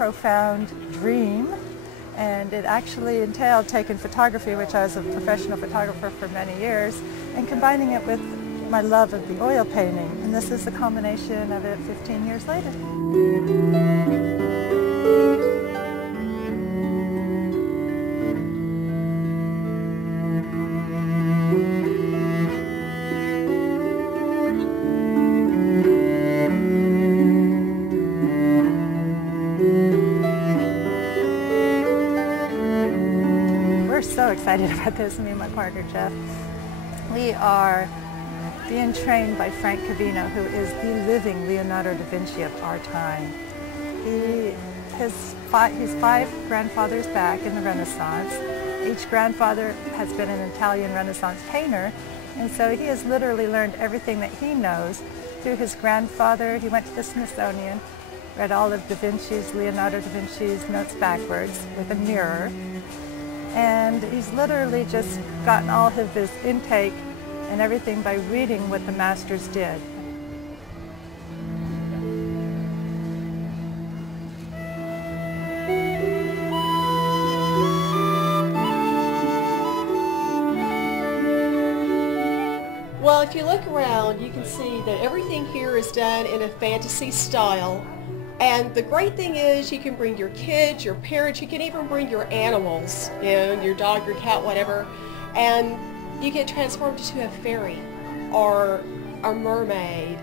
profound dream, and it actually entailed taking photography, which I was a professional photographer for many years, and combining it with my love of the oil painting. And this is the culmination of it 15 years later. We're so excited about this, me and my partner Jeff. We are being trained by Frank Cavino, who is the living Leonardo da Vinci of our time. He's 5 grandfathers back in the Renaissance. Each grandfather has been an Italian Renaissance painter, and so he has literally learned everything that he knows through his grandfather. He went to the Smithsonian, read all of Leonardo da Vinci's notes backwards with a mirror, and he's literally just gotten all of his intake and everything by reading what the masters did. Well, if you look around, you can see that everything here is done in a fantasy style. And the great thing is you can bring your kids, your parents, you can even bring your animals, you know, your dog, your cat, whatever, and you get transformed into a fairy or a mermaid.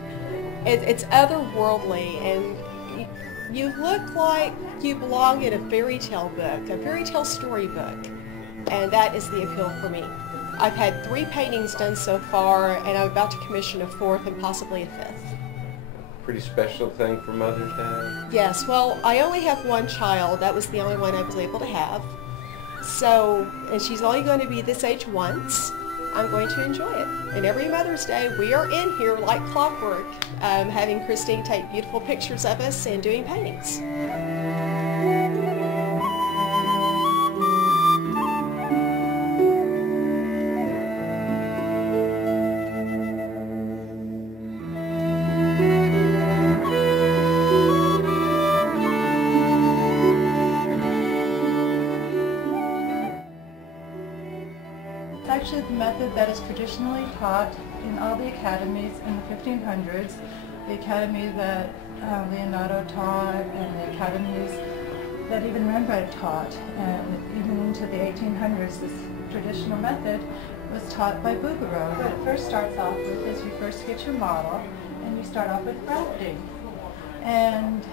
It's otherworldly, and you look like you belong in a fairy tale book, a fairy tale storybook, and that is the appeal for me. I've had 3 paintings done so far, and I'm about to commission a 4th and possibly a 5th. Pretty special thing for Mother's Day? Yes, well, I only have 1 child. That was the only one I was able to have. So, and she's only going to be this age once. I'm going to enjoy it. And every Mother's Day, we are in here like clockwork, having Christine take beautiful pictures of us and doing paintings. It's actually the method that is traditionally taught in all the academies in the 1500s, the academy that Leonardo taught, and the academies that even Rembrandt taught, and even into the 1800s this traditional method was taught by Bouguereau. What it first starts off with is you first get your model, and you start off with grafting. And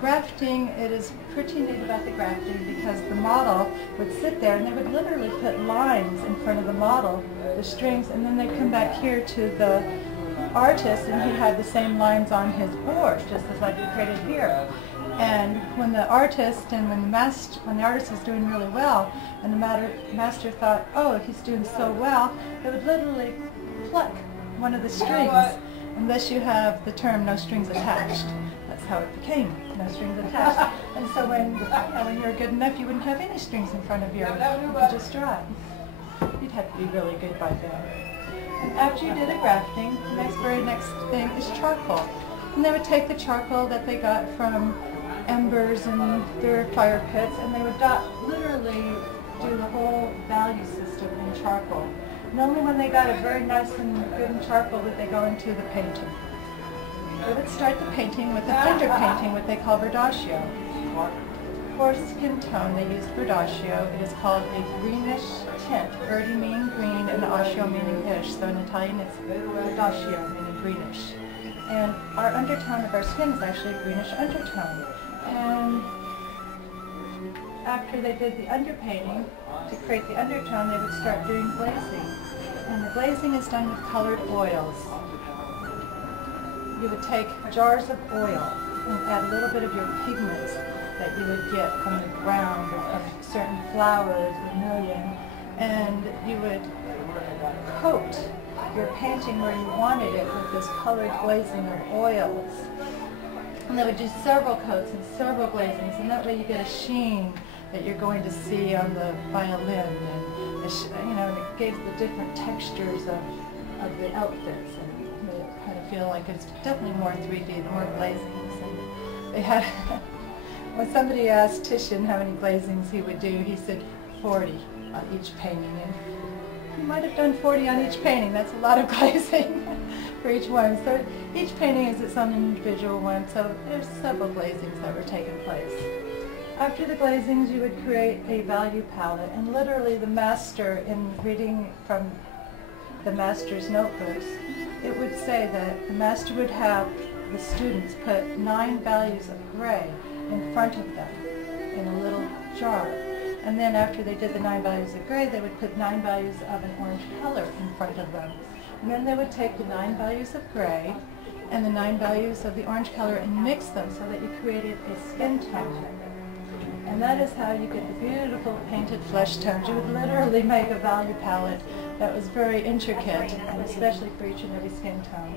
grafting, it is pretty neat about the grafting because the model would sit there and they would literally put lines in front of the model, the strings, and then they'd come back here to the artist and he had the same lines on his board, just as like we created here. And when the artist and when the artist was doing really well and the master thought, oh, he's doing so well, they would literally pluck one of the strings, and thus you have the term no strings attached. That's how it became, no strings attached. And so when you were good enough, you wouldn't have any strings in front of you. You could just draw it. You'd have to be really good by then. And after you did a grafting, the very next thing is charcoal. And they would take the charcoal that they got from embers and their fire pits, and they would literally do the whole value system in charcoal. And only when they got it very nice and good in charcoal would they go into the painting. They would start the painting with an underpainting, what they call verdaccio. For skin tone, they used verdaccio. It is called a greenish tint. Verdi meaning green and accio meaning ish. So in Italian, it's verdaccio, meaning greenish. And our undertone of our skin is actually a greenish undertone. And after they did the underpainting, to create the undertone, they would start doing glazing. And the glazing is done with colored oils. You would take jars of oil and add a little bit of your pigments that you would get from the ground or from certain flowers, vermilion, and you would coat your painting where you wanted it with this colored glazing of oils. And they would do several coats and several glazings, and that way you get a sheen that you're going to see on the violin, and it gave the different textures of the outfits, and made it kind of feel like it's definitely more 3D, more glazings. And they had When somebody asked Titian how many glazings he would do, he said 40 on each painting. And he might have done 40 on each painting. That's a lot of glazing for each one. So each painting is its own individual one, so there's several glazings that were taking place. After the glazings, you would create a value palette, and literally the master, in reading from the master's notebooks, it would say that the master would have the students put 9 values of gray in front of them in a little jar. And then after they did the 9 values of gray, they would put 9 values of an orange color in front of them. And then they would take the 9 values of gray and the 9 values of the orange color and mix them so that you created a skin tone. And that is how you get the beautiful painted flesh tones. You would literally make a value palette that was very intricate, and especially for each and every skin tone.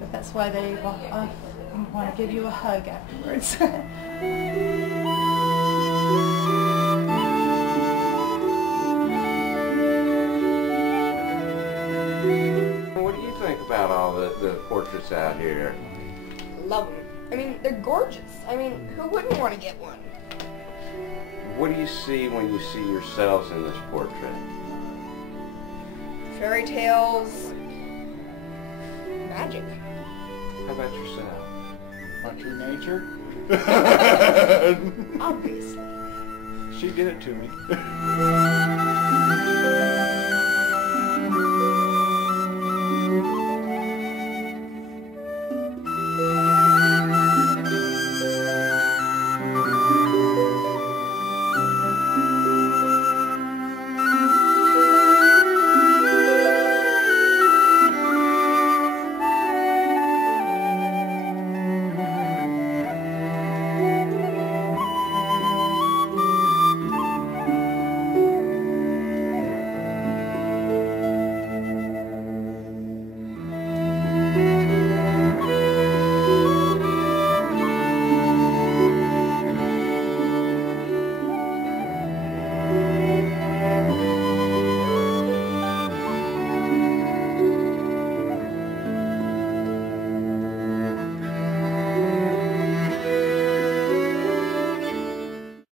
But that's why they walk off and want to give you a hug afterwards. What do you think about all the portraits out here? Love them. I mean, they're gorgeous. I mean, who wouldn't want to get one? What do you see when you see yourselves in this portrait? Fairy tales, magic. How about yourself? About your nature? Obviously. She did it to me.